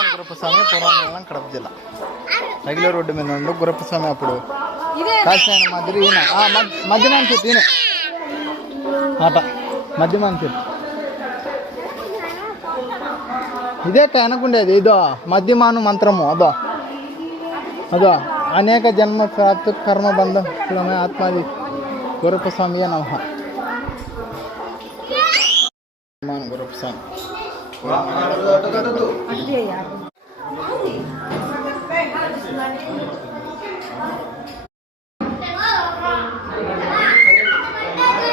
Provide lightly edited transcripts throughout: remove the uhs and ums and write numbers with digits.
గురప్పస్వామి పూర్వం కడప జిల్లా regular road మీద ఉండు గురప్పస్వామి అప్పుడు కాసిన మధ్య మధ్యమాన్ చెట్టు ఈయన ఆట మధ్యమాన్ చెట్టు ఇదే వెనకుండేది ఇదో మధ్యమాను మంత్రము అదో అదో అనేక జన్మ ప్రాప్తి కర్మబంధం ఆత్మాది గురప్పస్వామి నమః గురప్పస్వామి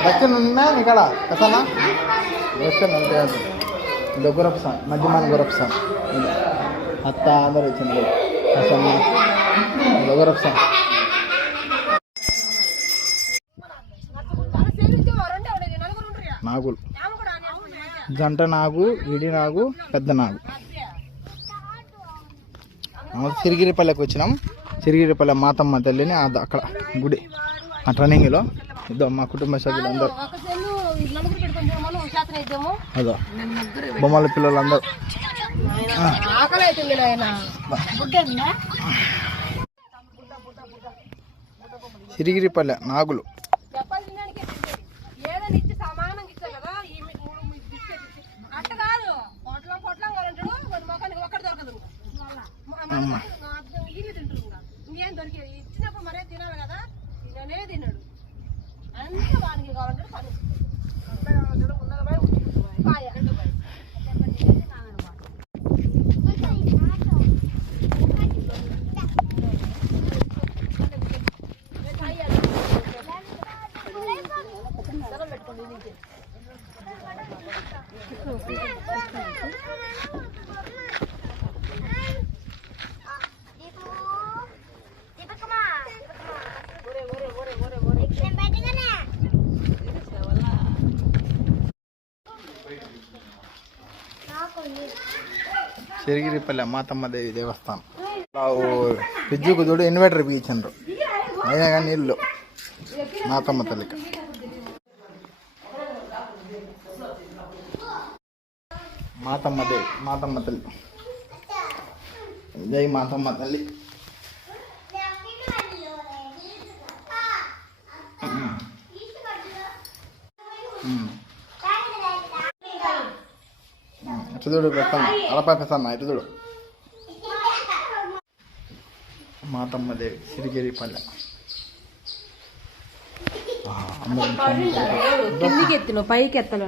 बच्चन निकला कसा ना बच्चन गुरप्पस्वामी मध्यमान गुरप्पस्वामी अत्ता अंदर వచ్చింది కసన్న గురప్పస్వామి నాగులు జంట నాగు విడి నాగు పెద్ద నాగు సిరిగిరిపల్లెకి వచ్చినాం సిరిగిరిపల్లె మాతమ్మ తల్లిని అక్కడ గుడి ఆ ట్రైనింగ్లో ఇదో మా కుటుంబ సభ్యులు అందరూ అదో బొమ్మల పిల్లలు అందరూ సిరిగిరిపల్లె నాగులు సిరిగిరిపల్లె మాతమ్మ దేవి దేవస్థానం ఫ్రిడ్జ్కు చూడు ఇన్వర్టర్ బిగించారు అయినా కానీ నీళ్ళు మాతమ్మ తల్లికి మాతమ్మ దేవి మాతమ్మ తల్లి జై మాతమ్మ తల్లి చూడు పెడతాను అలపా పెడతాను ఇటు చూడు మాతమ్మ దేవి సిరిగిరిపల్లె పైకి ఎత్తను